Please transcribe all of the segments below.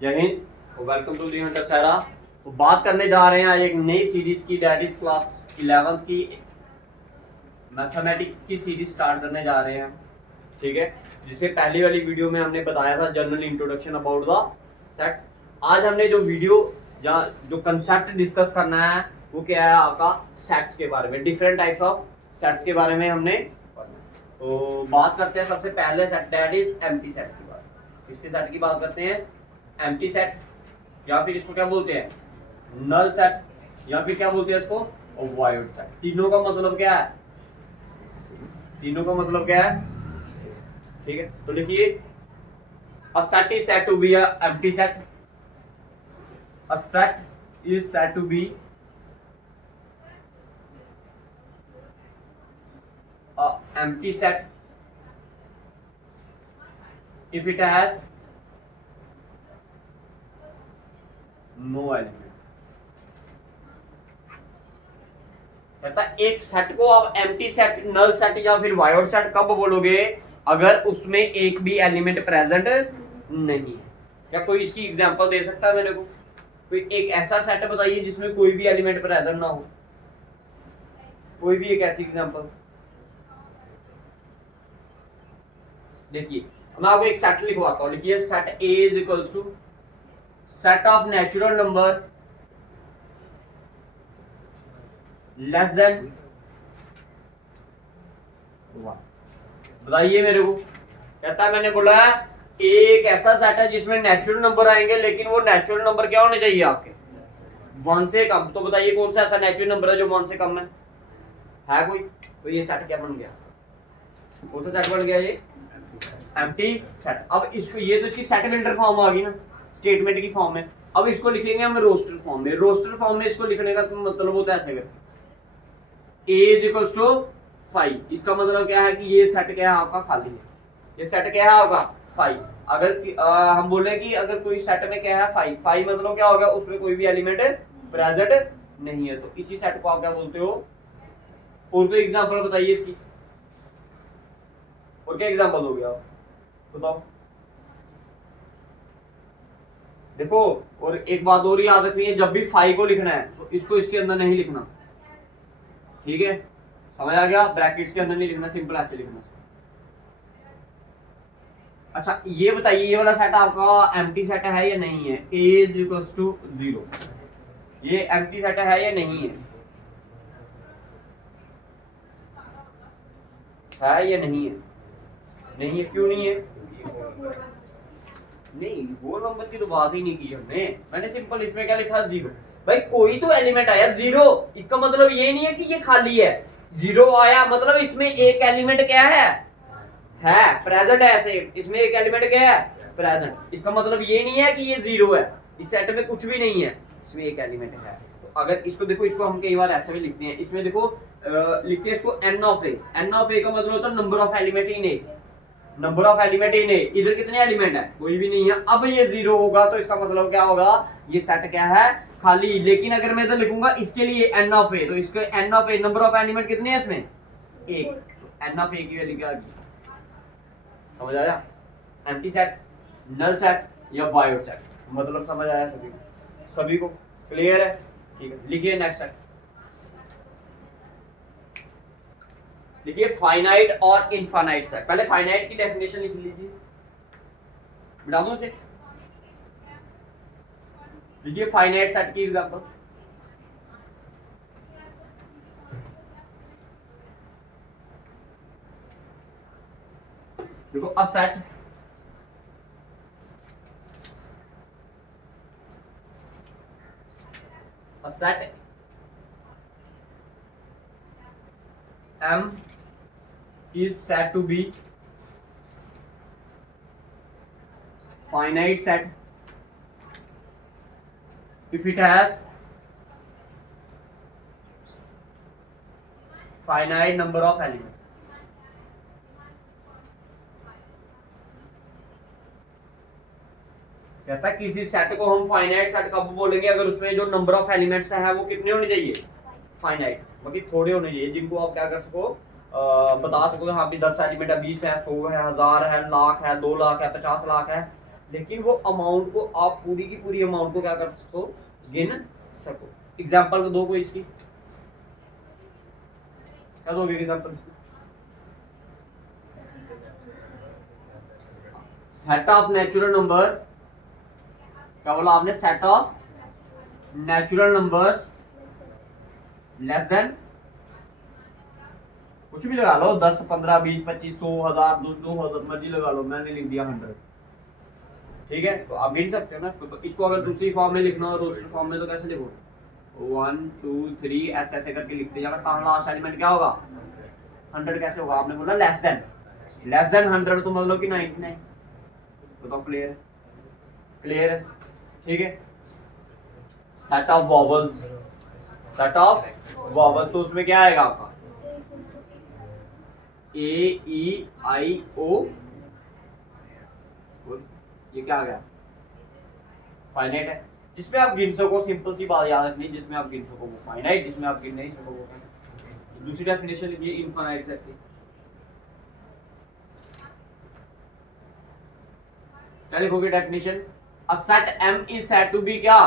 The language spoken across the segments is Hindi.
जय हिंद, वेलकम टू दी हंटर सारा। तो बात करने जा रहे हैं आज एक नई सीरीज की, दैट इज क्लास 11th की मैथमेटिक्स की सीरीज स्टार्ट करने जा रहे हैं। ठीक है, जिसे पहली वाली वीडियो में हमने बताया था general introduction about the sets. आज हमने जो वीडियो या जो कंसेप्ट डिस्कस करना है वो क्या है, आपका सेट्स के बारे में, डिफरेंट टाइप्स ऑफ सेट्स के बारे में हमने पढ़ना है। तो बात करते हैं सबसे पहले set, that is empty set की बात। किसके सेट की बात करते हैं? एम्प्टी सेट, या फिर इसको क्या बोलते हैं, नल सेट, या फिर क्या बोलते हैं इसको, वॉइड सेट। तीनों का मतलब क्या है? तीनों का मतलब क्या है? ठीक है, तो लिखिए, a set is said to be a empty set. A set is said to be a empty set if it has no element. कहता एक सेट को आप एम्प्टी सेट, नल सेट या फिर वायड सेट कब बोलोगे? अगर उसमें एक भी एलिमेंट प्रेजेंट नहीं है। क्या कोई इसकी एग्जांपल दे सकता है मेरे को? कोई एक ऐसा सेट बताइए जिसमें कोई भी एलिमेंट प्रेजेंट ना हो, कोई भी एक ऐसी एग्जांपल देखिए। मैं आपको एक सेट लिखवाता हूं, लिखिए set A is equals to set of natural number less than 1। बताइए मेरे को। कहता है मैंने बोला है एक ऐसा सेट है जिसमें नेचुरल नंबर आएंगे, लेकिन वो नेचुरल नंबर क्या होने चाहिए आपके? 1 से कम। तो बताइए कौन सा ऐसा नेचुरल नंबर है जो 1 से कम है कोई? तो ये सेट क्या बन गया? कौन सा सेट बन गया? ये एम्प्टी सेट। अब इसको, ये तो इसकी सेट बिल्डर फॉर्म आ गई ना, स्टेटमेंट की फॉर्म में। अब इसको लिखेंगे हम रोस्टर फॉर्म में। रोस्टर फॉर्म में इसको लिखने का मतलब होता है ऐसे करके, A इज इक्वल्स टू 5। इसका मतलब क्या है कि ये सेट क्या है आपका? खाली है। ये सेट क्या है आपका? 5। अगर हम बोले कि अगर कोई सेट में क्या है 5 मतलब क्या होगा? उसमें कोई भी एलिमेंट प्रेजेंट नहीं है। तो इसी सेट को आप क्या बोलते हो? और कोई एग्जांपल बताइए इसकी, और क्या एग्जांपल हो गया बताओ। देखो, और एक बात और याद रखनी है, जब भी 5 को लिखना है तो इसको इसके अंदर नहीं लिखना। ठीक है, समझ आ गया? ब्रैकेट्स के अंदर नहीं लिखना, सिंपल ऐसे लिखना। अच्छा ये बताइए, ये वाला सेट आपका एम्प्टी सेट है या नहीं है? A इज इक्वल्स टू 0, ये एम्प्टी सेट है या नहीं है? है या नहीं है? नहीं है। क्यों नहीं है? नहीं, होल नंबर की तो बात ही नहीं की हमने। मैंने सिंपल इसमें क्या लिखा? 0। भाई कोई तो एलिमेंट आया 0, इसका मतलब ये नहीं है कि ये खाली है। 0 आया मतलब इसमें एक एलिमेंट क्या है प्रेजेंट है। ऐसे इसमें एक एलिमेंट क्या है? प्रेजेंट। इसका मतलब ये नहीं है कि ये 0 है, इस सेट में कुछ भी नहीं है, इसमें एक एलिमेंट है। तो अगर इसको देखो, इसको हम कई बार ऐसे भी लिखते हैं, इसमें देखो लिखते हैं इसको n of a। n of a का मतलब होता है number of element in a, number of element in a। इधर कितने एलिमेंट है? कोई भी नहीं है। अब ये 0 होगा तो इसका मतलब क्या होगा? ये सेट क्या है? खाली। लेकिन अगर मैं इधर लिखूंगा इसके लिए n ऑफ a, तो इसके n of a, number of element कितने हैं इसमें? 1। n ऑफ a की वैल्यू क्या आएगी? समझ आया? एम्प्टी सेट, नल सेट या वायड सेट, मतलब समझ आया सभी को? सभी को क्लियर है? ठीक है, लिखिए नेक्स्ट सेट। लिखिए फाइनाइट और इनफाइनाइट सेट। पहले फाइनाइट की डेफिनेशन लिख लीजिए, बता दूं इसे। लिखिए फाइनाइट सेट की एग्जांपल। देखो a set M is said to be finite set if it has finite number of elements। कहता है किसी सेट को हम फाइनाइट सेट कब बोलेंगे? अगर उसमें जो नंबर ऑफ एलिमेंट्स हैं वो कितने होने चाहिए? फाइनाइट, बाकी थोड़े होने चाहिए, जिनको आप क्या कर सको, बता सको हाँ भी 10 एलिमेंट है, 20 है, 100 है, 1000 है, लाख है, 2 लाख है, 50 लाख है, लेकिन वो अमाउंट को आप पूरी की पूरी अमाउंट को क्या कर सको, गिन सको। एग्जाम्पल दो कोई इसकी, क्या दोगे example? Set of natural number, क्या बोला आपने? Set of natural numbers less than, कुछ भी लगा लो, 10, 15, 20, 25, 100, 1000, 2000 मर्जी लगा लो, मैंने लिख दिया 100, ठीक है। तो आप गिन सकते हो ना इसको। तो इसको अगर दूसरी फॉर्म में लिखना हो, दूसरी फॉर्म में, तो कैसे लिखो? 1 2 3 ऐसे ऐसे करके लिखते जाओ। लास्ट एलिमेंट क्या होगा? 100 कैसे होगा? आपने बोला लेस देन 100, तो मतलब कि 99। बताओ, क्लियर? क्लियर है, ठीक है। Set of vowels, set of vowel, तो उसमें क्या आएगा आपका? ए ई आई ओ, ये क्या आ गया? फाइनाइट है, जिसमें आप गिन सको। सिंपल सी बात याद रखनी, जिसमें आप गिन सको वो फाइनाइट, जिसमें आप गिन नहीं सको वो फाइनाइट। दूसरी डेफिनेशन लिखिए इनफाइनाइट सेट की। क्या लिखोगे definition? A set M is said to be क्या?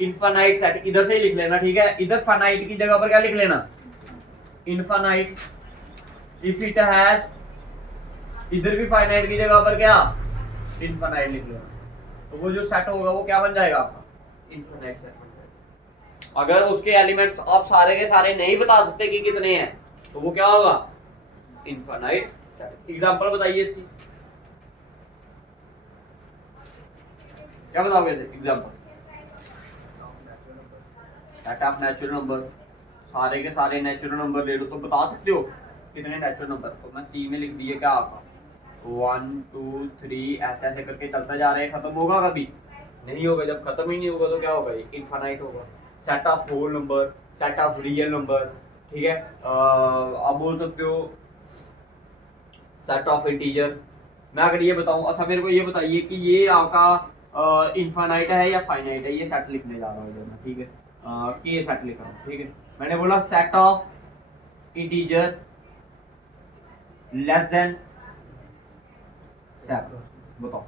Infinite set. इधर से ही लिख लेना, ठीक है। इधर फाइनाइट की जगह पर क्या लिख लेना? इनफाइनाइट। इफ इट हैज, इधर भी फाइनाइट की जगह पर क्या? इनफाइनाइट लिख लेना। तो वो जो सेट होगा वो क्या बन जाएगा आपका? इनफाइनाइट सेट बन जाएगा। अगर उसके एलिमेंट्स आप सारे के सारे नहीं बता सकते कि कितने हैं, तो वो क्या होगा? Infinite set. एग्जांपल बताइए इसकी, क्या बताओगे example? Set of natural number, सारे के सारे नेचुरल नंबर ले लो, तो बता सकते हो कितने नेचुरल नंबर? तो मैं सी में लिख दिए क्या आपका? 1 2 3 ऐसे ऐसे करके चलता जा रहा है। खत्म होगा कभी? नहीं होगा। जब खत्म ही नहीं होगा तो क्या होगा? इनफाइनाइट होगा। Set of whole number, set of real number, ठीक है। आप बोल सकते हो सेट ऑफ इंटीजर। मैं अगर ये बताऊं, अच्छा मेरे को ये बताइए कि ये आपका इनफाइनाइट है या फाइनाइट है? ये सेट लिखने जा रहा हूँ मैं, ठीक है। कि ये सेट लिख रहा हूँ, ठीक है। मैंने बोला set of integer less than 7, बताओ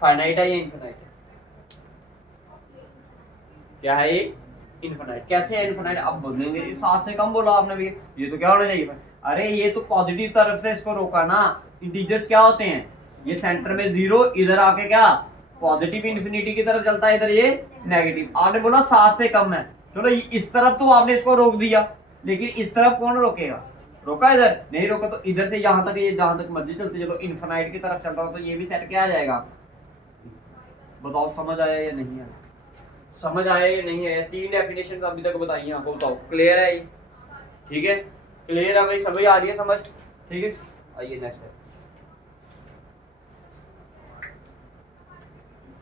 फाइनाइट है या इनफाइनाइट है? क्या है ये? इनफाइनाइट। कैसे है इनफाइनाइट? अब बोलेंगे 7 से कम बोला आपने भी, ये तो क्या होना चाहिए? अरे ये तो पॉजिटिव तरफ से इसको रोका ना। इंटीजर्स क्या होते हैं? ये सेंटर में 0, इधर आके क्या? पॉजिटिव इन्फिनिटी की तरफ चलता है, इधर ये नेगेटिव। आपने बोला 7 से कम है, चलो इस तरफ तो आपने इसको रोक दिया, लेकिन इस तरफ कौन रोकेगा? रोका? इधर नहीं रोका, तो इधर से यहाँ तक, ये जहां तक मर्जी चलते चलो, इनफाइनाइट की तरफ चल रहा हो, तो ये भी सेट क्या आ जाएगा? बताओ, समझ आया या नहीं आया? समझ आया या नहीं आया? 3 डेफिनेशन अभी तक बताइए आपको, बताओ क्लियर है ये? ठीक है, क्लियर है भाई? समझ आ रही है? समझ, ठीक है। आइए नेक्स्ट है।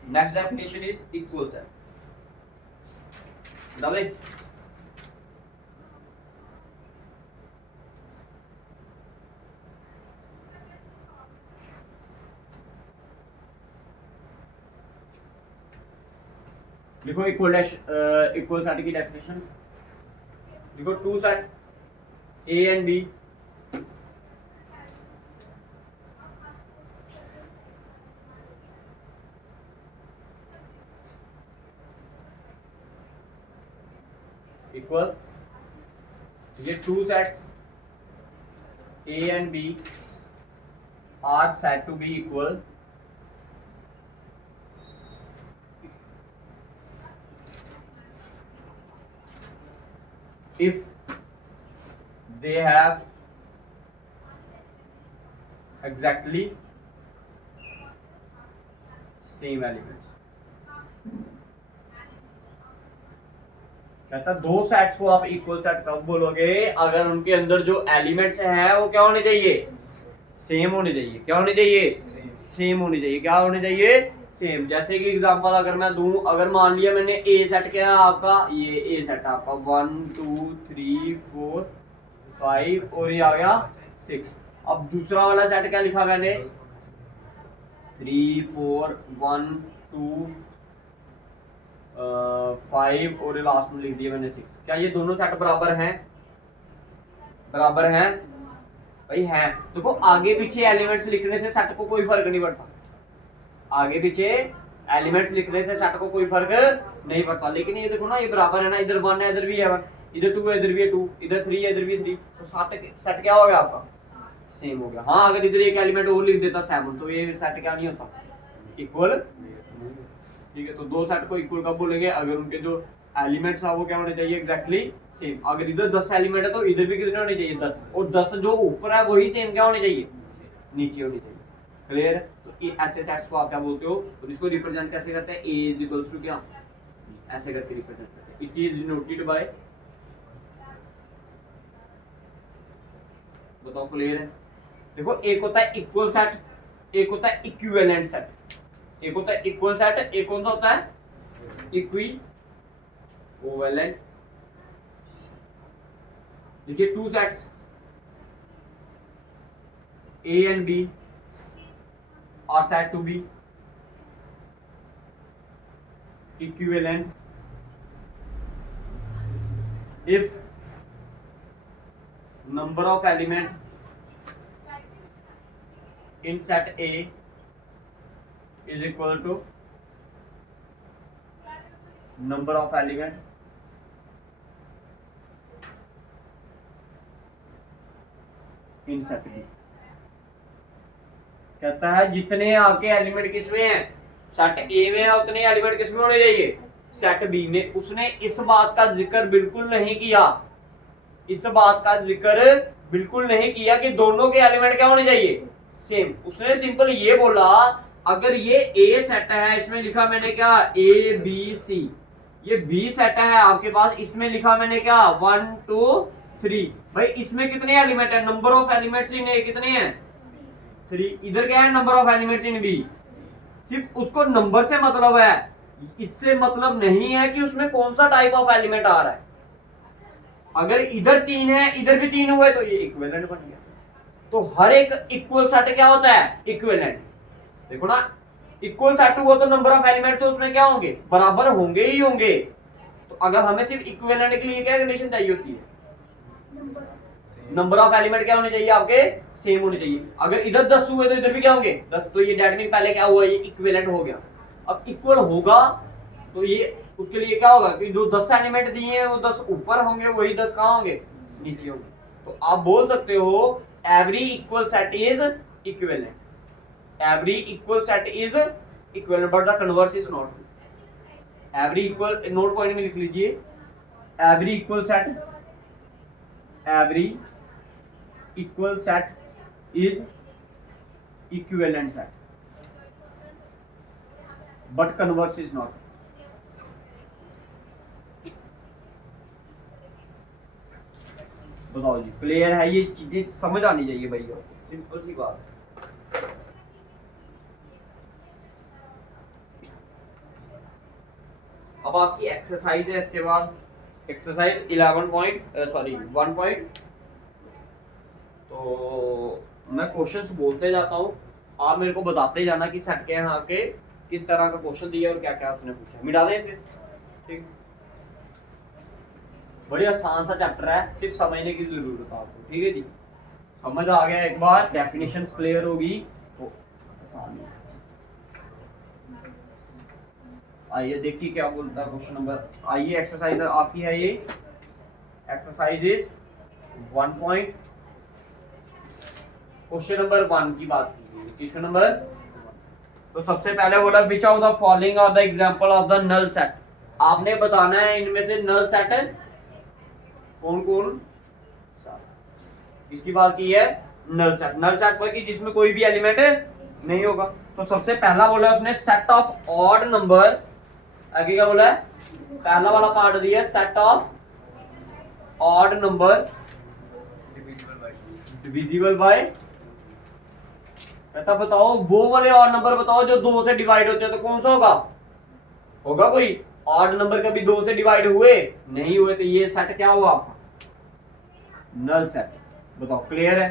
Next definition is equal set. Double लिखो इक्वल सेट की डेफिनेशन लिखो। 2 set A and B equal, ये 2 sets A and B are said to be equal if they have exactly same elements। कहता 2 सेट्स को आप इक्वल सेट कब बोलोगे? अगर उनके अंदर जो एलिमेंट्स हैं वो क्या होने चाहिए? सेम होने चाहिए। क्या होने चाहिए? सेम होने चाहिए। क्या होने चाहिए? सेम। जैसे कि एग्जांपल अगर मैं दूं, अगर मान लिया मैंने ए सेट क्या है आपका, ये ए सेट आपका 1 2 3 4 5 और ये आ गया 6। अब दूसरा वाला सेट क्या लिखा मैंने? 3 4 1 2 5 और लास्ट में लिख दिया मैंने 6। क्या ये दोनों सेट बराबर हैं? बराबर हैं भाई, हैं। देखो आगे पीछे एलिमेंट्स लिखने से सेट को कोई फर्क नहीं पड़ता। आगे पीछे एलिमेंट्स लिखने से सेट को कोई फर्क नहीं पड़ता। लेकिन ये देखो ना, ये बराबर है ना, इधर 1 है, इधर भी है 1, इधर 2 है, इधर भी है 2, इधर 3 है, इधर भी है 3, तो सेट क्या हो गया आपका? सेम हो गया। हाँ, अगर इधर एक एलिमेंट और लिख देता 7, तो ये सेट क्या नहीं होता? इक्वल। ठीक है, तो दो सेट को इक्वल कब बोलेंगे? अगर उनके जो एलिमेंट्स है वो क्या होने चाहिए? Exactly same. अगर इधर 10 एलिमेंट है तो इधर भी कितने होने चाहिए? 10। और 10 जो ऊपर है वही सेम क्या होने चाहिए? नीचे होनी चाहिए। क्लियर है? तो ये ऐसे सेट्स को आप क्या बोलते हो? और इसको रिप्रेजेंट कैसे करते हैं? a इज इक्वल्स टू क्या? ऐसे करके रिप्रेजेंट करते हैं। इट इज डिनोटेड बाय, बताओ क्लियर है? देखो, एक होता है इक्वल सेट, एक होता है इक्विवेलेंट सेट। एक होता है इक्वल सेट, एक कौन सा होता है? इक्विवेलेंट। देखिए, two sets A and B are said to be equivalent if number of element in set A is equal to number of element in set B। कहता है जितने आपके एलिमेंट किसमें हैं? सेट ए में है, उतने एलिमेंट किसमें होने चाहिए? सेट बी में। उसने इस बात का जिक्र बिल्कुल नहीं किया, इस बात का जिक्र बिल्कुल नहीं किया कि दोनों के एलिमेंट क्या होने चाहिए? सेम। उसने सिंपल ये बोला, अगर ये ए सेट है, इसमें लिखा मैंने क्या? A B C. ये बी सेट है आपके पास, इसमें लिखा मैंने क्या? 1 2 3। भाई इसमें कितने एलिमेंट है? Number of elements in A कितने हैं? 3। इधर क्या है? Number of elements in B. सिर्फ उसको नंबर से मतलब है, इससे मतलब नहीं है कि उसमें कौन सा टाइप ऑफ एलिमेंट आ रहा है। अगर इधर 3 है, इधर भी 3 हुए, तो ये इक्विवेलेंट बन गया। तो हर एक इक्वल सेट क्या होता है? इक्विवेलेंट। देखो ना, इक्वल सेट हुआ तो नंबर ऑफ एलिमेंट तो उसमें क्या होंगे? बराबर होंगे ही होंगे। तो अगर हमें सिर्फ इक्विवेलेंट के लिए क्या कंडीशन चाहिए होती है? नंबर ऑफ एलिमेंट क्या होने चाहिए आपके? सेम होने चाहिए। अगर इधर 10 हुए तो इधर भी क्या होंगे? 10। तो ये डेट मीन पहले क्या हुआ? ये इक्विवेलेंट हो गया। अब इक्वल होगा तो ये उसके लिए क्या होगा कि जो 10 एलिमेंट दिए हैं वो 10 ऊपर होंगे, वही 10 कहाँ होंगे? नीचे होंगे। तो आप बोल सकते हो every equal set is equivalent, every equal set is equivalent, but the converse is not. Every equal, note point में लिख लीजिए, every equal set, every equal set is equivalent set, but converse is not। बताओ जी, क्लियर है? ये चीजें समझ आनी चाहिए भैया, सिंपल सी बात है। अब आपकी एक्सरसाइज है, इसके बाद एक्सरसाइज 1 तो मैं क्वेश्चंस बोलते जाता हूँ, आप मेरे को बताते जाना कि सेट के यहाँ के किस तरह का क्वेश्चन दिया और क्या क्या उसने पूछा। मिटा दें इसे, ठीक? बड़ी आसान सा चैप्टर है, सिर्फ समझने की जरूरत है आपको, ठीक है जी? समझ आ गया एक बार, डेफिनेशंस क्लियर होगी तो आसान है। आइए देखिए क्या बोलता है क्वेश्चन नंबर। आइए एक्सरसाइज आपकी है, ये एक्सरसाइज इज 1 क्वेश्चन नंबर 1 की बात कीजिए। क्वेश्चन नंबर, तो सबसे पहले बोला which of the following are the example of the null set. आपने बताना है इनमें से नल सेट कौन कौन। इसकी बात की है नल सेट। नल सेट कोई कि जिसमें कोई भी एलिमेंट नहीं होगा। तो सबसे पहला बोला उसने सेट ऑफ ऑड नंबर। आगे क्या बोला है? पहला वाला पार्ट दिया set of odd number divisible by. कहता बताओ वो वाले ऑड नंबर बताओ जो 2 से डिवाइड होते हैं, तो कौन सा होगा? होगा कोई ऑड नंबर कभी 2 से डिवाइड हुए नहीं हुए, तो ये सेट क्या हुआ आपका? Null set. बताओ क्लियर है?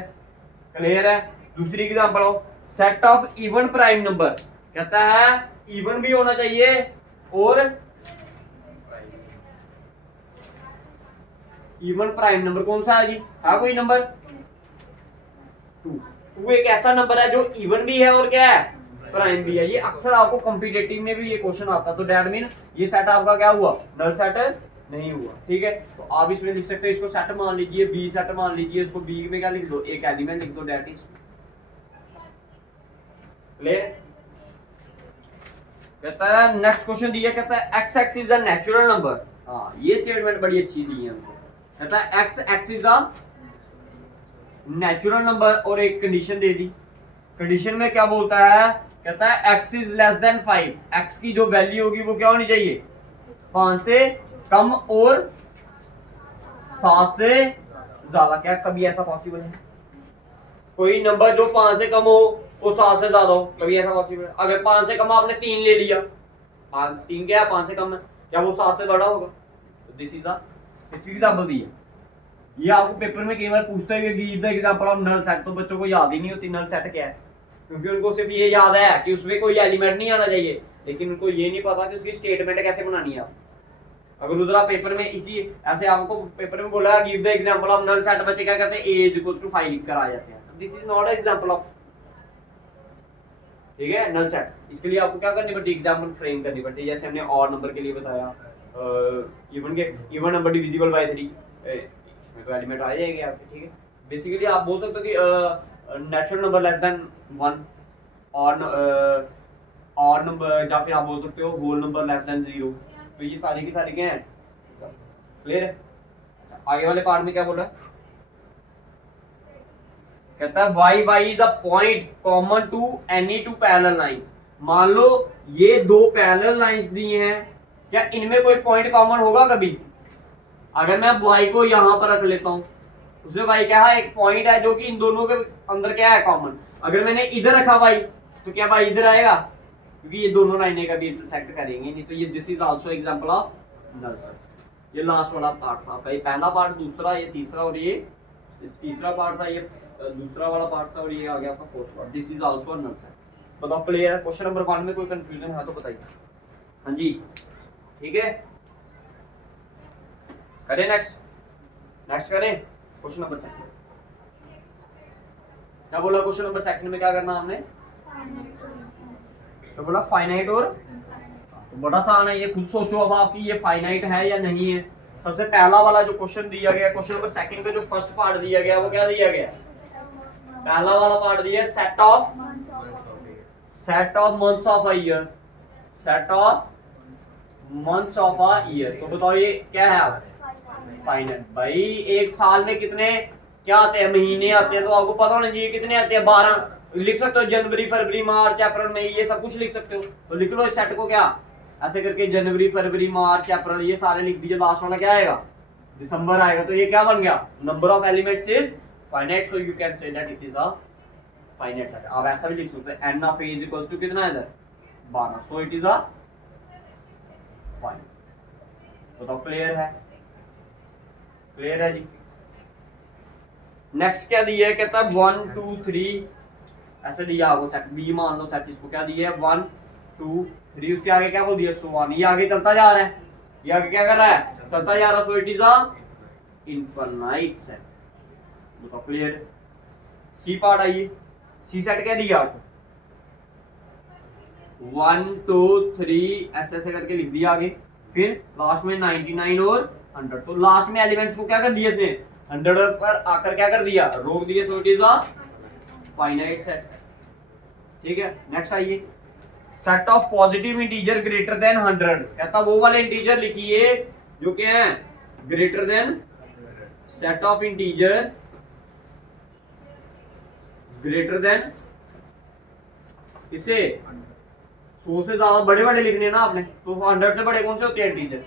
क्लियर है। दूसरी एग्जांपल हो set of even prime number. कहता है इवन भी होना चाहिए और इवन प्राइम नंबर कौन सा है जी? है कोई नंबर? 2 एक ऐसा नंबर है जो इवन भी है और क्या है? प्राइम भी है। ये अक्सर आपको कॉम्पिटिटिव में भी ये क्वेश्चन आता है। तो दैट मीन ये सेट आपका क्या हुआ, नल सेट नहीं हुआ। ठीक है, तो आप इसमें लिख सकते हो, इसको सेट मान लीजिए, बी सेट मान लीजिए, इसको बी में क्या लिख दो, एक एलिमेंट लिख दो, दैट इज क्लियर। कहता है नेक्स्ट क्वेश्चन दिया, कहता है x x is a natural number. हाँ, ये स्टेटमेंट बड़ी अच्छी दी है हमको। कहता है x x is a natural number और एक कंडीशन दे दी। कंडीशन में क्या बोलता है, कहता है x is less than 5, x की जो वैल्यू होगी वो क्या होनी चाहिए, 5 से कम और 7 से ज्यादा। क्या कभी ऐसा पॉसिबल है, कोई नंबर जो 5 से कम हो वो 7 से ज्यादा हो, कभी ऐसा पॉसिबल है? अगर 5 से कम आपने 3 ले लिया, 3 क्या है, 5 से कम है, क्या वो 7 से बड़ा होगा? तो दिस इज अ इसकी एग्जांपल दी है। ये आपको पेपर में कई बार पूछता है कि give the example of null set, तो बच्चों को याद ही नहीं होती नल सेट क्या है, क्योंकि उनको सिर्फ ये याद है कि उसमें कोई एलिमेंट नहीं आना चाहिए, लेकिन उनको ये नहीं पता कि उसकी स्टेटमेंट कैसे बनानी है। अगर उधर पेपर में इसी ऐसे आपको पेपर में बोला give the example of null set, बच्चे क्या करते हैं, ए इज इक्वल टू 5 लिख कर आ जाते हैं। This is not example of, ठीक है, नल सेट। इसके लिए आपको क्या करनी पड़ती है, एग्जांपल फ्रेम करनी पड़ती है। जैसे हमने और नंबर के लिए बताया, इवन नंबर डिविजिबल बाय 3, इसमें तो एलिमेंट आ जाएंगे आपके। ठीक है, बेसिकली आप बोल सकते हो कि नेचुरल नंबर लेस देन 1, और नंबर, या फिर आप बोल सकते हो होल नंबर लेस देन 0। तो ये सारी की सारी क्या है, क्लियर है। आगे वाले पार्ट में क्या बोला, कहता है y y is a point common to any two parallel lines. मान लो ये दो पैरेलल लाइंस दी हैं, क्या इनमें कोई पॉइंट कॉमन होगा कभी? अगर मैं वाई को यहां पर रख लेता हूं, उसमें वाई क्या है, एक पॉइंट है जो कि इन दोनों के अंदर क्या है, कॉमन। अगर मैंने इधर रखा वाई, तो क्या वाई इधर आएगा? क्योंकि ये दोनों लाइनें कभी इंटरसेक्ट करेंगे नहीं। तो ये this is also example of null set. ये लास्ट वाला पार्ट था भाई, पहला पार्ट, दूसरा, ये तीसरा, और ये तीसरा पार्ट था, ये दूसरा वाला पार्ट था, और ये आ गया आपका fourth part. This is also null set. बताओ क्लियर है? क्वेश्चन नंबर 1 में कोई कंफ्यूजन है तो बताइए। हाँ जी, ठीक है, करें नेक्स्ट करें क्वेश्चन नंबर 2। क्या बोला क्वेश्चन नंबर 2 में क्या करना हमने, तो बोला फाइनाइट और, तो बड़ा आसान है ये, खुद सोचो अब आपकी ये फाइनाइट है या नहीं है। सबसे पहला वाला जो क्वेश्चन दिया गया, क्वेश्चन नंबर 2 का जो फर्स्ट पार्ट दिया गया, वो क्या दिया गया, पहला वाला पार्ट दिया set of months of a year, set of months of a year. तो बताओ ये क्या है आप, फाइनाइट। भाई एक साल में कितने क्या आते हैं, महीने आते हैं, तो आपको पता होना चाहिए कितने आते हैं, 12 लिख सकते हो, जनवरी फरवरी मार्च अप्रैल मई, ये सब कुछ लिख सकते हो। तो लिख लो इस सेट को, क्या ऐसे करके जनवरी फरवरी मार्च अप्रैल ये सारे लिख दीजिए। लास्ट वाला क्या आएगा, दिसंबर आएगा। तो ये क्या बन गया, number of elements is finite, so you can say that it is a finite set. आप ऐसा भी लिख सकते हैं, n of A is equal to कितना है इधर, 12, so it is a finite. बताओ क्लियर है? क्लियर है जी। नेक्स्ट क्या दिया है, कहता है 1 2 3 ऐसे दिया आपको सेट, बी मान लो सेट, इसको क्या दिया है 1 2 3, उसके आगे क्या बोल दिया, सो ऑन। ये आगे चलता जा रहा है, ये आगे क्या कर रहा है, चलता जा रहा है, सो it is a infinite set. बताओ क्लियर? सी पार्ट आइए, सी सेट क्या दिया आपको, 1 2 3 ऐसे ऐसे करके लिख दिया आगे, फिर लास्ट में 99 और 100। तो लास्ट में एलिमेंट्स को क्या कर दिया इसने, 100 पर आकर क्या कर दिया, रोक दिया, सो it is a finite set. ठीक है, नेक्स्ट आइए, set of positive integer greater than 100। कहता वो वाले इंटीजर लिखिए जो क्या है, greater than, set of integer greater than, इसे 100 से ज्यादा बड़े बड़े लिखने ना आपने, तो 100 से बड़े कौन से होते हैं इंटीजर,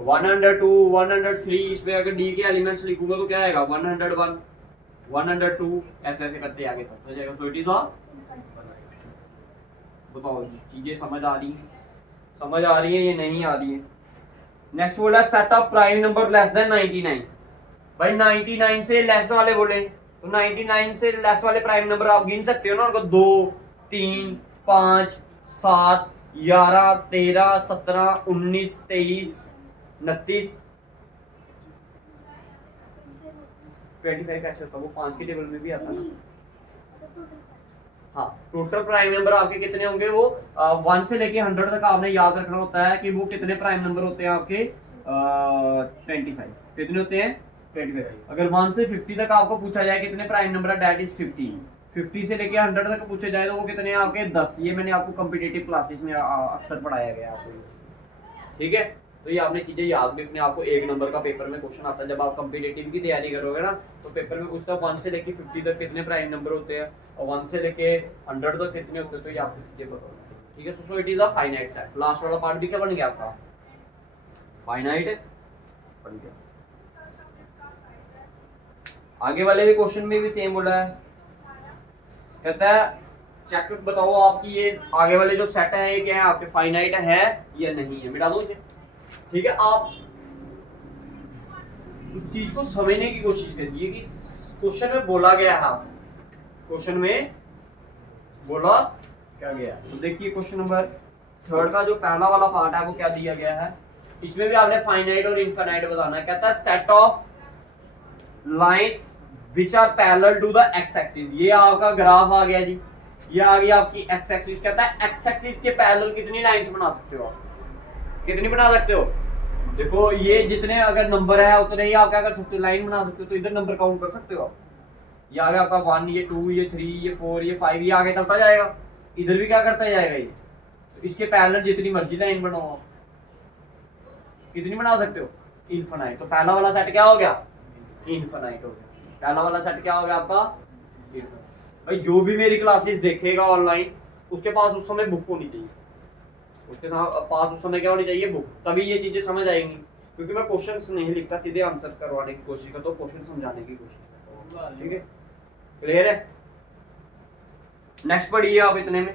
102 103। इसमें अगर डी के एलिमेंट्स लिखूंगा तो क्या आएगा, 101 102 ऐसे ऐसे करते आगे तक हो जाएगा। सो इट इज अ, बताओ चीजें समझ आ रही है, समझ आ रही है ये नहीं आ रही है? नेक्स्ट बोला set of prime number less then 99। भाई 99 से लेस वाले बोले, तो 99 से लेस वाले प्राइम नंबर आप गिन सकते हो ना उनको, 2 3 5 7 11 13 17 19 23 29 25 कैसे होता है, वो 5 के टेबल में भी आता है ना। हाँ, टोटल प्राइम नंबर आपके कितने होंगे, वो 1 से लेके 100 तक आपने याद रखना होता है कि वो कितने प्राइम नंबर होते हैं आपके 25। कितने होते हैं 25। अगर 1 से 50 तक आपको पूछा जाए कितने प्राइम नंबर है, दैट इज 50। 50 से लेके 100 तक पूछे जाए तो वो कितने हैं आपके 10। ये मैंने आपको कॉम्पिटिटिव क्लासेस में अक्सर पढ़ाया गया है आपको, ठीक है। तो ये आपने चीजें याद भी अपने आपको, 1 नंबर का पेपर में क्वेश्चन आता है जब आप कॉम्पिटिटिव की तैयारी करोगे ना, तो पेपर में पूछता है 1 से लेके 50 तक कितने प्राइम नंबर होते हैं और 1 से लेके 100 तक कितने होते हैं, तो ये आपको चीजें पता होना चाहिए, ठीक है। सो it is a finite set. Last वाला पार्ट भी क्या बन गया आपका, फाइनाइट बन गया। आगे वाले भी क्वेश्चन में भी सेम बोला है, कहता है चेक बताओ आपकी ये आगे वाले जो सेट है ये क्या है आपके, फाइनाइट है या नहीं है, मिटा दो इसे, ठीक है। आप उस चीज को समझने की कोशिश करिए कि क्वेश्चन में बोला गया है, क्वेश्चन में बोला क्या गया। तो देखिए क्वेश्चन नंबर 3 का जो पहला वाला पार्ट है वो क्या दिया गया है, इसमें भी आपने फाइनाइट और इनफाइनाइट बताना है। कहता है set of lines which are parallel to the x axis. ये आपका ग्राफ आ गया जी, ये आ गई आपकी एक्स एक्सिस। कहता है एक्स एक्सिस के पैरेलल कितनी लाइंस बना सकते हो आप, कितनी बना सकते हो। देखो ये जितने अगर नंबर है उतने ही आप क्या कर सकते हो, लाइन बना सकते हो। तो इधर नंबर काउंट कर सकते हो आप, ये आ गया आपका 1, ये 2, ये 3, ये 4, ये 5, ये आगे चलता जाएगा। इधर भी क्या करता जाएगा ये, तो इसके पैरेलल जितनी मर्जी लाइन बनाओ आप, कितनी बना सकते हो, इनफिनाइट। तो पहला वाला सेट क्या हो गया, इनफिनाइट हो गया। पहला वाला सेट क्या हो गया आपका, भाई जो भी मेरी क्लासेस देखेगा ऑनलाइन उसके पास उस समय बुक होनी चाहिए, उसके पास उस समय क्या होनी चाहिए, बुक, तभी ये चीजें समझ आएंगी। क्योंकि मैं क्वेश्चंस नहीं लिखता, सीधे आंसर करवाने की कोशिश करता हूँ, क्वेश्चन समझाने की कोशिश करता हूँ, ठीक है, क्लियर है। नेक्स्ट पढ़िए आप इतने में,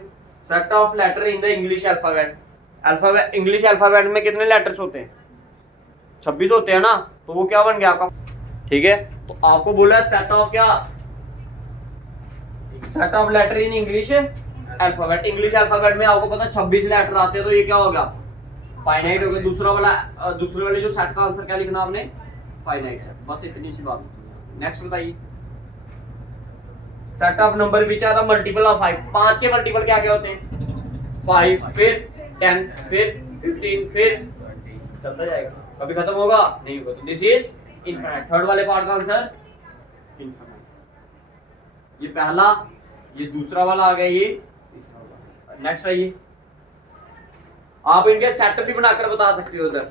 set of letter in the English alphabet. Alphabet English alphabet में कितने लेटर्स होते हैं, 26 होते हैं ना, तो वो क्या बन गया आपका, ठीक है। तो आपको बोला सेट ऑफ क्या, set of letter in English alphabet. English alphabet में आपको पता 26 लेटर आते हैं, तो ये क्या होगा, फाइनाइट हो गया। दूसरे वाले जो सेट का आंसर क्या लिखना आपने, फाइनाइट सेट। बस इतनी सी बात। नेक्स्ट बताइए, set of number which are the multiple of 5। 5 के मल्टीपल क्या क्या होते हैं, 5, फिर 10, फिर 15, फिर चलता जाएगा, कभी खत्म होगा नहीं होगा। तो दिस इज इनफिनिट। थर्ड वाले पार्ट का आंसर इनफिनिट। ये पहला, ये दूसरा वाला आ गया, ये तीसरा वाला। नेक्स्ट आइए, आप इनके सेट भी बनाकर बता सकते हो उधर,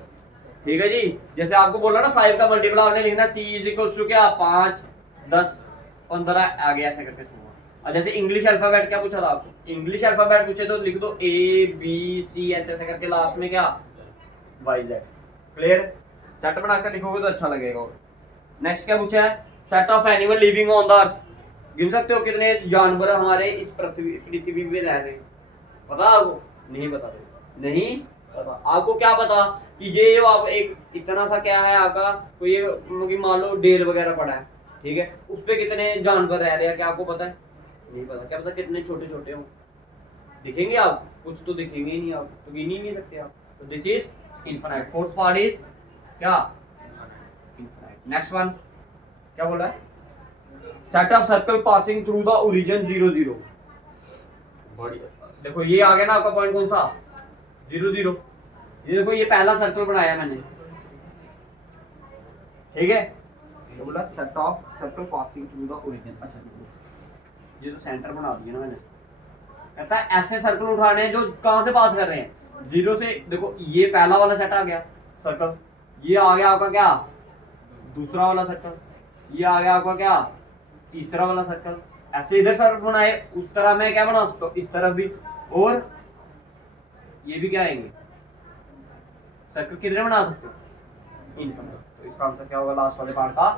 ठीक है जी। जैसे आपको बोला ना 5 का मल्टीपल आपने लिखना C = क्या, 5, 10, 15 आगे ऐसे करके सुनो। और जैसे इंग्लिश अल्फाबेट क्या पूछा था आपको, इंग्लिश अल्फाबेट पूछे तो लिख दो ABC ऐसे ऐसे करके, लास्ट में क्या YZ। क्लियर, सेट बनाकर लिखोगे तो अच्छा लगेगा। नेक्स्ट क्या पूछा है, set of animal living on the earth. गिन सकते हो कितने जानवर हमारे इस पृथ्वी पे रह रहे हैं, पता आपको, नहीं बता रहे, नहीं पता आपको। क्या पता कि ये जो आप एक इतना सा क्या है आपका, कोई एक मान लो ढेर वगैरह पड़ा है, ठीक है, उस पे कितने जानवर रह रहे हैं, क्या आपको पता है, नहीं पता। क्या पता कितने छोटे छोटे हो, दिखेंगे आप, कुछ तो दिखेंगे ही नहीं, आप तो गिन ही नहीं सकते आप। तो this is infinite. Fourth part is क्या, इनफिनिट। नेक्स्ट वन क्या बोला है, set of circle passing through the origin 0, 0। बढ़िया, देखो ये आ गया ना आपका पॉइंट, कौन सा, 0, 0। ये देखो ये पहला सर्कल बनाया मैंने, ठीक है, ये बोला set of circle passing through the origin. अच्छा ये तो सेंटर बना दिया ना मैंने। कहता है ऐसे सर्कल उठाने जो कहां से पास कर रहे हैं, 0 से। देखो ये पहला वाला सेट आ गया सर्कल, ये आ गया आपका क्या, दूसरा वाला सर्कल, ये आ गया आपका क्या, तीसरा वाला सर्कल। ऐसे इधर सर्कल बनाए, उस तरह मैं क्या बना सकता हूँ, इस तरफ भी, और ये भी क्या आएंगे सर्कल, कितने बना सकते हो, इनफिनिट। तो इसका आंसर क्या होगा लास्ट वाले पार्ट का,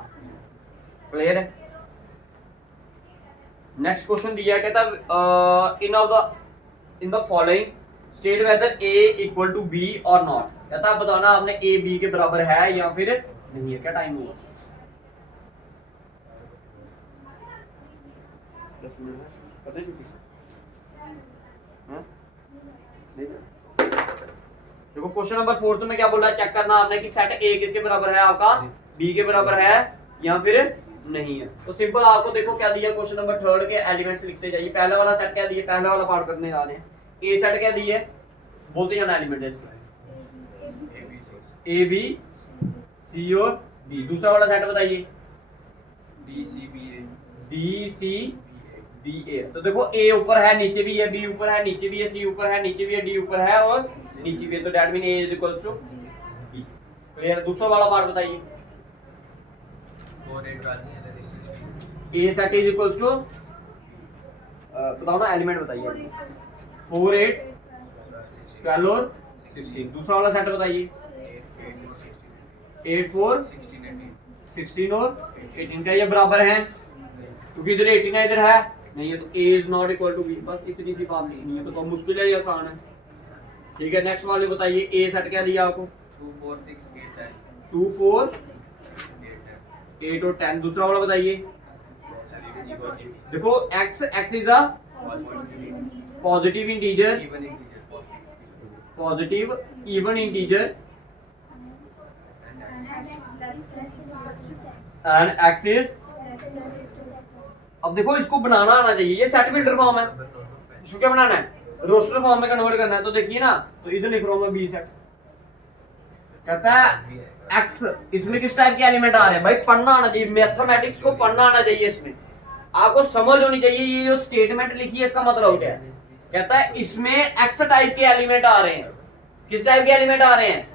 क्लियर है। नेक्स्ट क्वेश्चन दिया, कहता in the following state whether A = B और नॉट। कहता है बताना आपने A B के बराबर है या फिर नहीं है। क्या टाइम हुआ, 10 मिनट है, पता है छुट्टी, हाँ? देखो क्वेश्चन नंबर 4 में क्या बोला है, चेक करना आपने कि सेट A किसके बराबर है आपका, B के बराबर है या फिर नहीं है। तो सिंपल आपको देखो क्या दिया, क्वेश्चन नंबर 3 के एलिमेंट्स लिखते जाइए। पहला वाला सेट क्या दिया, पहला वाला पार्ट करने जा रहे हैं। ए सेट क्या दिया है, बोलते जाना एलिमेंट है इसका, ए बी सी और डी। दूसरा वाला सेट बताइए, डी सी बी ए, डी सी बी ए। तो देखो ए ऊपर है नीचे भी है, बी ऊपर है नीचे भी है, सी ऊपर है नीचे भी है, डी ऊपर है और नीचे भी है। तो that mean A is equals to B. Clear. दूसरा वाला पार्ट बताइए, 4 8 branches A set is equals to बताओ ना एलिमेंट बताइए, 4 8 12 और 16। दूसरा वाला सेट बताइए, 8 4 16 और 18। क्या ये बराबर है, क्योंकि इधर 18 है इधर है नहीं है, तो a is not equal to b। बस इतनी सी बात लिखनी है, तो मुश्किल है या आसान है। ठीक है, नेक्स्ट वाले बताइए, a सेट क्या दिया आपको, 2 4 6 8 10 2 4 8 और 10। दूसरा वाला बताइए, देखो x is a positive integer, positive even integer and x is. अब देखो इसको बनाना आना चाहिए, ये सेट बिल्डर फॉर्म है, इसको क्या बनाना है, रोस्टर फॉर्म में कन्वर्ट करना है। तो देखिए ना, तो इधर लिख रहा हूं मैं बी सेट। कहता है एक्स, इसमें किस टाइप के एलिमेंट आ रहे हैं भाई, पढ़ना आना चाहिए, मैथमेटिक्स को पढ़ना आना चाहिए। इसमें आपको समझ होनी चाहिए ये जो स्टेटमेंट लिखी है इसका मतलब क्या है। कहता है इसमें एक्स टाइप के एलिमेंट आ रहे हैं, किस टाइप के एलिमेंट आ रहे हैं,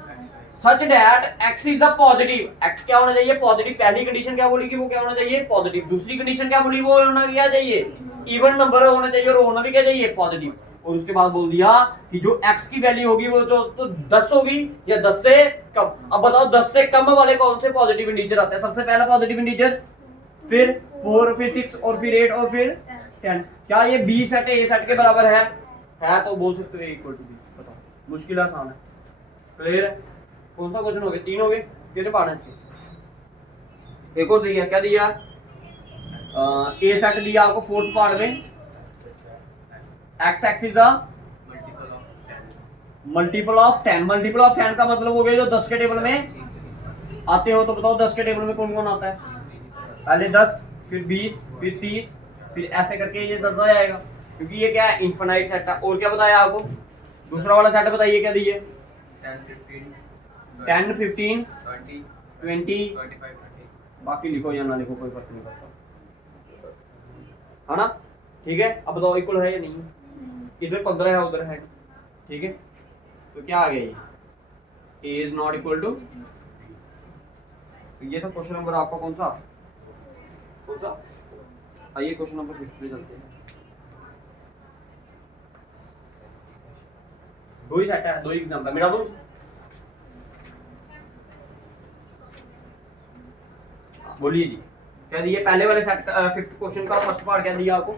such that x is the positive. x क्या होना चाहिए, पॉजिटिव। पहली कंडीशन क्या बोलेगी, वो क्या होना चाहिए, पॉजिटिव। दूसरी कंडीशन क्या बोली, वो होना क्या चाहिए, इवन नंबर होना चाहिए, और होना भी क्या चाहिए, पॉजिटिव। और उसके बाद बोल दिया कि जो x की वैल्यू होगी वो तो 10 होगी या 10 से कम। अब बताओ 10 से कम वाले कौन से पॉजिटिव इंटीजर आते हैं। सबसे पहला पॉजिटिव इंटीजर, फिर 4, फिर 6 और फिर 8 और फिर 10। क्या ये बी सेट ए सेट के बराबर है तो बोल सकते हो इक्वल टू बी। बताओ, मुश्किल आसान है, क्लियर है। कौन सा क्वेश्चन हो गया, 3 हो गए। कैसे पढ़ना है इसको, एक और दिया, क्या दिया, ए सेट दिया आपको 4th पार्ट में, x is a multiple of 10। Multiple of 10 का मतलब हो गया जो 10 के टेबल में आते हो। तो बताओ 10 के टेबल में कौन कौन आता है, पहले 10 फिर 20 फिर 30 फिर ऐसे करके ये 10 आएगा, क्योंकि ये क्या है, इनफिनाइट सेट है। और क्या बताया आपको, दूसरा वाला सेट बताइए क्या दिए, 10 15 20 25 बाकी लिखो या ना लिखो कोई फर्क नहीं पड़ता, है ना। ठीक है, अब बताओ इक्वल है या नहीं, इधर 15 है उधर है, ठीक है। तो क्या आ गया, ये a is not equal to. ये था क्वेश्चन नंबर आपका कौन सा, आइए क्वेश्चन नंबर 5 पे चलते हैं। दो ही सेट है, दो ही एग्जांपल मिला दूं। बोलिए जी, क्या दिए पहले वाले सेट 5th क्वेश्चन का फर्स्ट पार्ट क्या दिया आपको,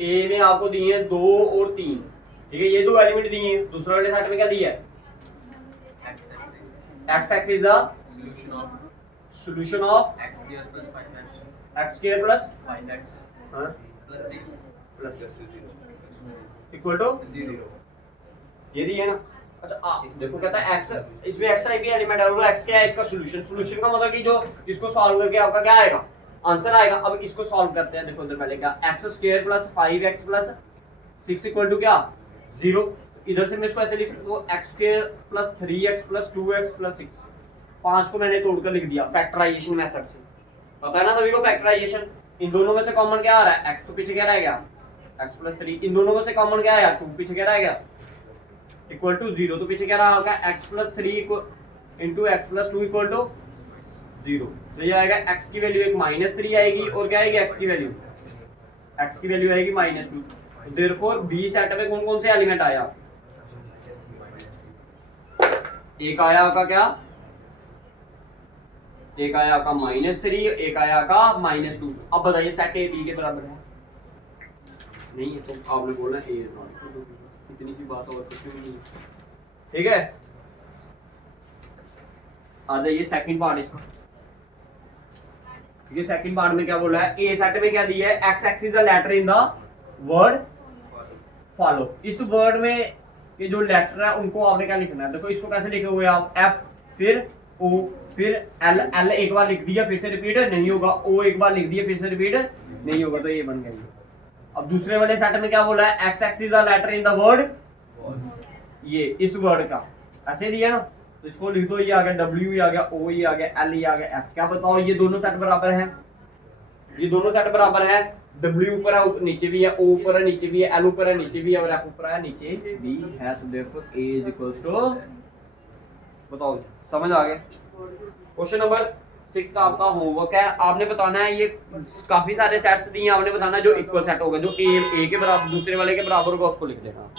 ए में आपको दिए हैं 2 और 3, ठीक है, ये दो एलिमेंट दिए हैं। दूसरा वाले सेट में क्या दिया है, x is the solution of x square plus 5x plus equal to 0, ये दिया ना। अच्छा देखो कहता है x, इसमें x टाइप का एलिमेंट है और x क्या है, इसका सॉल्यूशन का मतलब कि जो इसको सॉल्व करके आपका क्या आएगा, आंसर आएगा। अब इसको सॉल्व करते हैं। देखो इधर पहले क्या, x square plus 5x plus 6 equal to क्या 0। इधर से मैं इसको ऐसे लिख सकता हूँ, x square plus 3x plus 2x plus 6। 5 को मैंने तोड़कर लिख दिया फैक्टराइजेशन मेथड से, पता है ना सभी को फैक्टराइजेशन। इन दोनों में से कॉमन क्या आ रहा है, x तो पीछे क्या रहेगा, x प्लस 3। इन दोनों में से कॉमन क्या आया, 2 पीछे क्या रहेगा, इक्वल टू 0। तो पीछे क्या रहा होगा, x plus 3 into x plus 2 equal to 0। तो ये आएगा x की वैल्यू एक -3 आएगी, और क्या आएगी, x की वैल्यू आएगी -2। देयरफॉर बी सेट में कौन कौन से एलिमेंट आया, एक आया आपका क्या, एक आया आपका -3, एक आया आपका -2। अब बताइए सेट ए बी के बराबर है नहीं है, तो आपने बोलना ए इज नॉट, इतनी सी बात और कुछ भी नहीं, ठीक है। आ जाइए सेकंड पार्ट इसका। ये सेकंड पार्ट में क्या बोला है, ए सेट में क्या दिया है, x is the letter in the word follow. इस वर्ड में ये जो लेटर है उनको आपने क्या लिखना है, देखो इसको कैसे लिखोगे आप, f फिर o फिर एल एल एक बार लिख दिया फिर से रिपीट नहीं होगा, ओ एक बार लिख दिया फिर से रिपीट नहीं होगा, तो ये बन गया ये। अब दूसरे वाले सेट में क्या बोला है, x x is a letter in the word, ये इस वर्ड का ऐसे दिया ना, तो इसको लिख दो, ये आ गया डब्ल्यू, ये आ गया ओ, ये आ गया एल, ये आ गया एफ। क्या बताओ ये दोनों सेट बराबर हैं, ये दोनों सेट बराबर है, डब्ल्यू ऊपर है नीचे भी है, ओ ऊपर है नीचे भी है, एल ऊपर है नीचे भी है और एफ ऊपर है नीचे भी है, तो therefore A is equals to, बताओ समझ आ गया। क्वेश्चन नंबर 6 का आपका होमवर्क है, आपने बताना है ये काफी सारे सेट्स दिए, आपने बताना जो इक्वल सेट होगा, जो ए के बराबर दूसरे वाले के बराबर होगा उसको लिख देना।